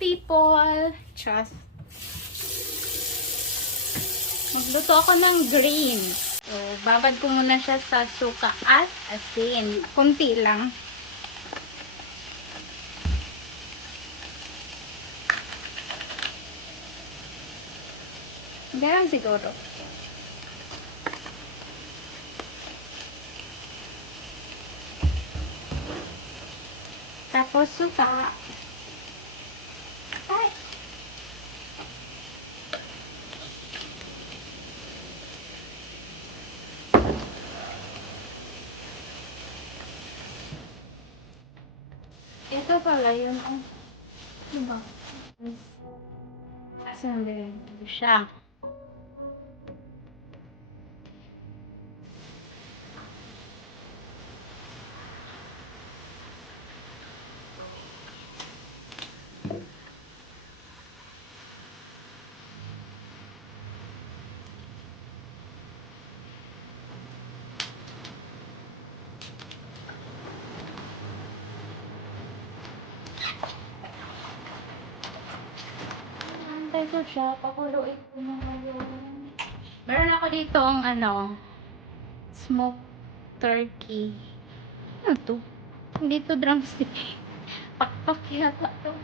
people! Just magluto ako ng greens. So, babad ko muna siya sa suka at asin. Kunti lang. Ganun siguro. Tapos suka. Ay! Ito pala yun. Diba? Asan din? Siya. Antay ko siya. Pakuluin ko na ngayon. Meron ako dito ang smoked turkey. Ano to? Hindi to drumstick. Pakpak yata to.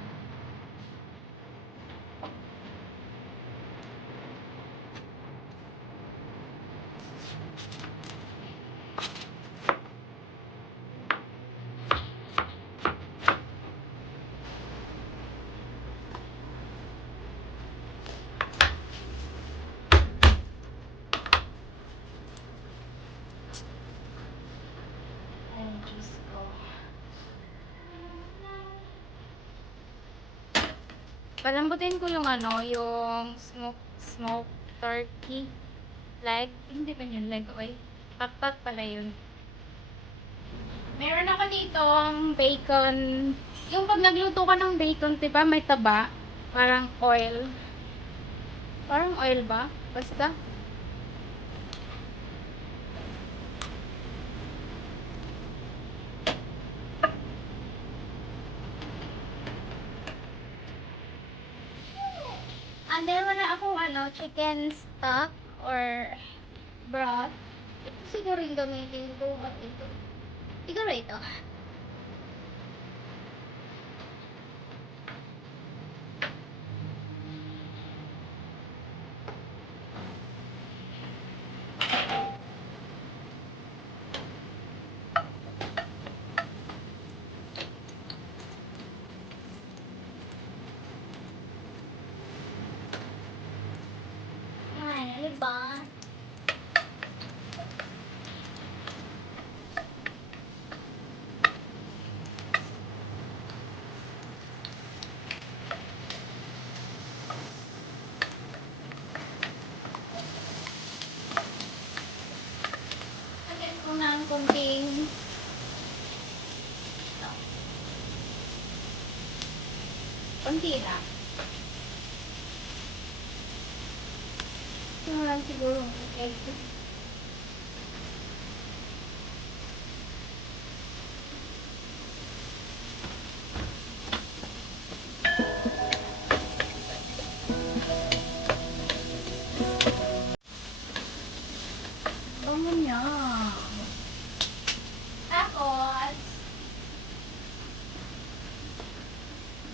Ay, Diyos ko. Palambutin ko yung yung smoked turkey leg. Hindi ba yun leg? Oy, pakpak pala yun. Meron ako dito ang bacon. Yung pag nagluto ka ng bacon, diba may taba? Parang oil. Parang oil ba? Basta. And then wala akong chicken stock or broth. Ito siguro yung gamitin ko. At ito. Siguro ito. Ay, diba? Lagyan ko ng kunting kunti lang. Ito lang siguro egg. Bango niya. Tapos,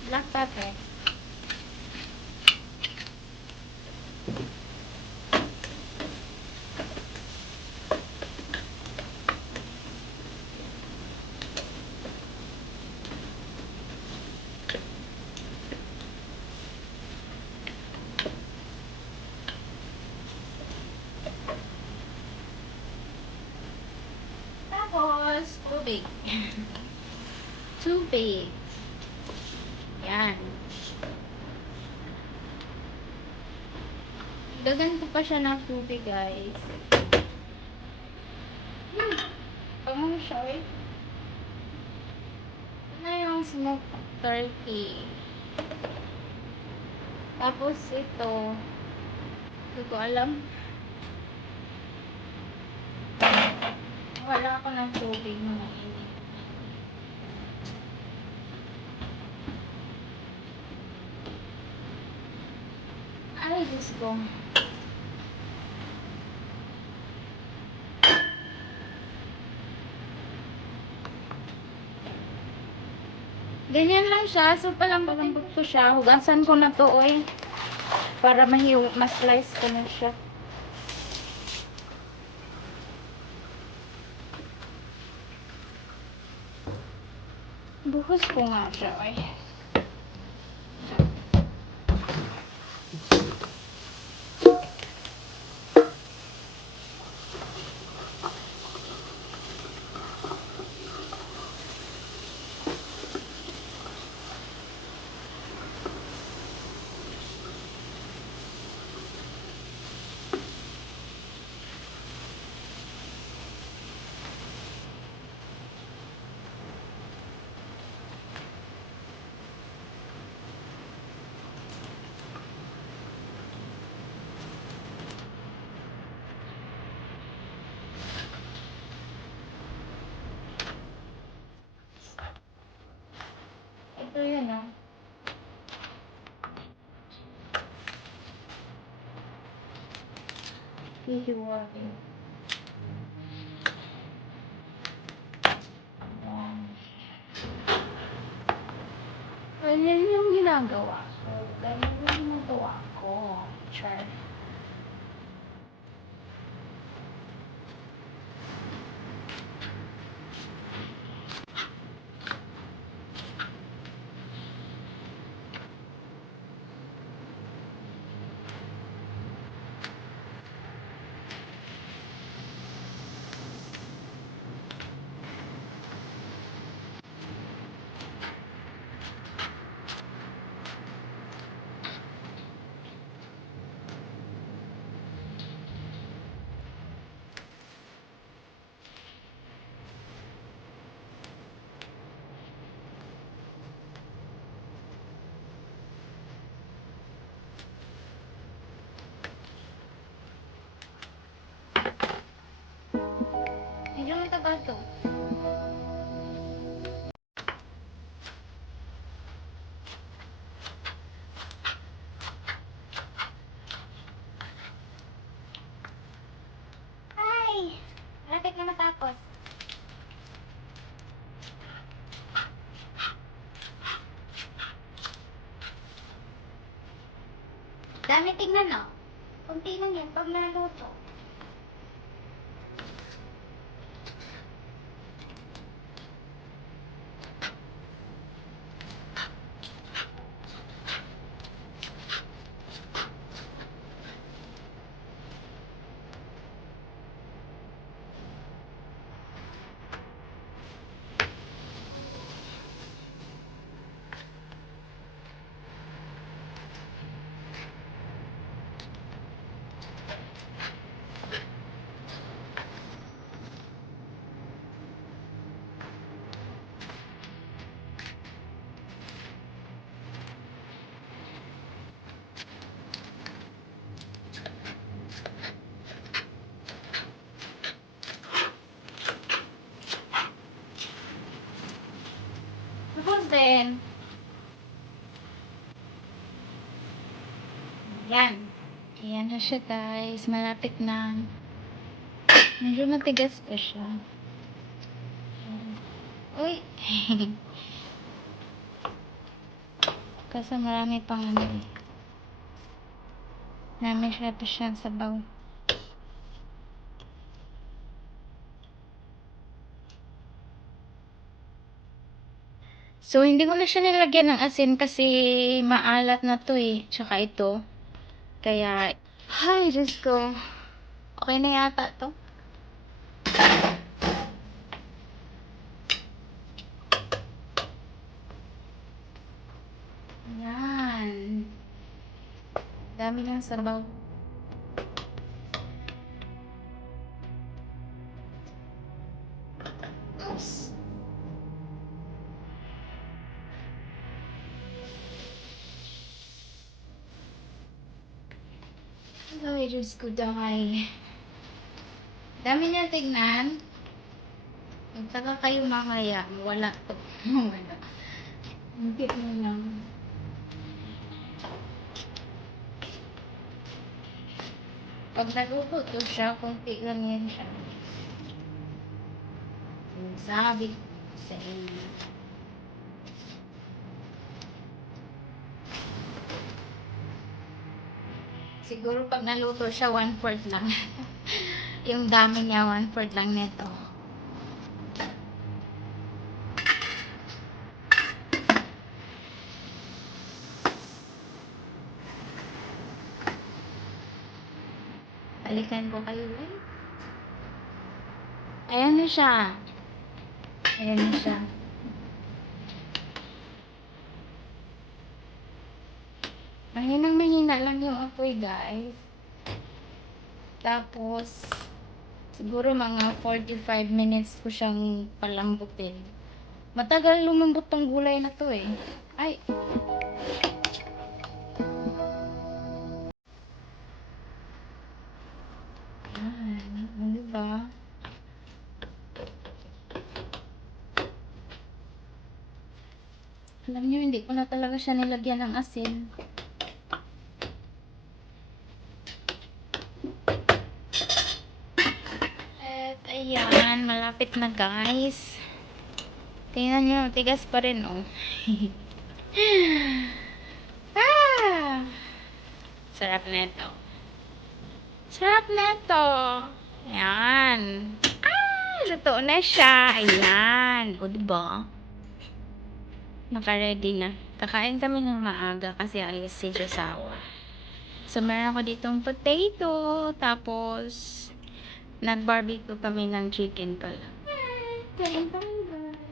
black pepper. Tapos, tubig. Tubig. Yan. Dagan ko pa siya ng tubig, guys. Bango siya, eh. Ito na yung smoked turkey. Tapos ito, hindi ko alam. Wala ako ng tubig na mainit. Ay, Diyos ko. Ganyan lang siya. So, palambot ko siya. Hugasan ko na to, oy. Para ma-slice ko na siya. Buhos ko nga siya, oy. Ito yun, ah. Hihiwain. Ganyan yung ginagawa ko. Ganyan yung ginagawa ko. Char. Medyo matagal to. Hi! Lapit na matapos. Dami tignan, no? Kunti lang yan pag naluto. Tapos din, yan. Yan na siya, guys. Malapit na. Medyo matigas pa siya. Uy! Kasi marami pang ano eh. Marami siya pa siyang sabaw. So, hindi ko na siya nilagyan ng asin kasi maalat na to eh. Tsaka ito. Kaya, ay, Diyos ko. Okay na yata to. Yan. Dami ng sabaw. Oops. Ay, Diyos ko, dahil. Dami niya tignan. Magtaka kayo mamaya. Wala to. Wala. Higit mo lang. Pag naluto to siya, kunti lang yan siya. Sabi ko sa inyo. Siguro pag naluto siya, 1/4 lang. Yung dami niya, 1/4 lang nito. Balikan ko kayo eh. Ayan na siya. Ayan na siya. Mahina lang yung apoy, guys. Tapos, siguro mga 45 minutes ko siyang palambutin. Matagal lumambot tong gulay na to eh. Ay! Ano diba? Alam nyo, hindi ko na talaga siya nilagyan ng asin. At ayan, malapit na guys. Tingnan nyo, tigas pa rin oh. Ah! Sarap neto. Sarap neto. Ayan. Ah! Luto na siya. Ayan. O diba? Naka-ready na. Kakain kami ng maaga kasi alis si Josawa. So, meron ako ditong potato. Tapos, nag-barbecue kami ng chicken pala. Kain tayo, guys.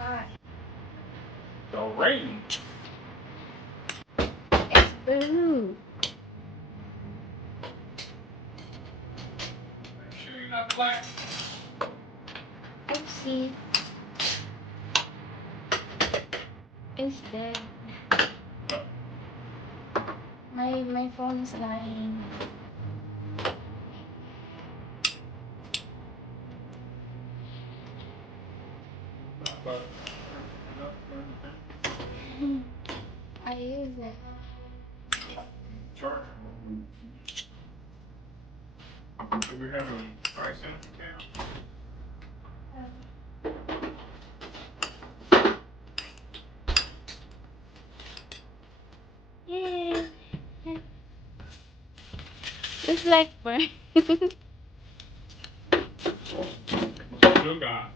Hot. The range. It's blue. Make sure you're not black. Oopsie. It's dead. My phone is lying. But I use it. charge. Do we have a price in account? Yay! It's like burn. Still got.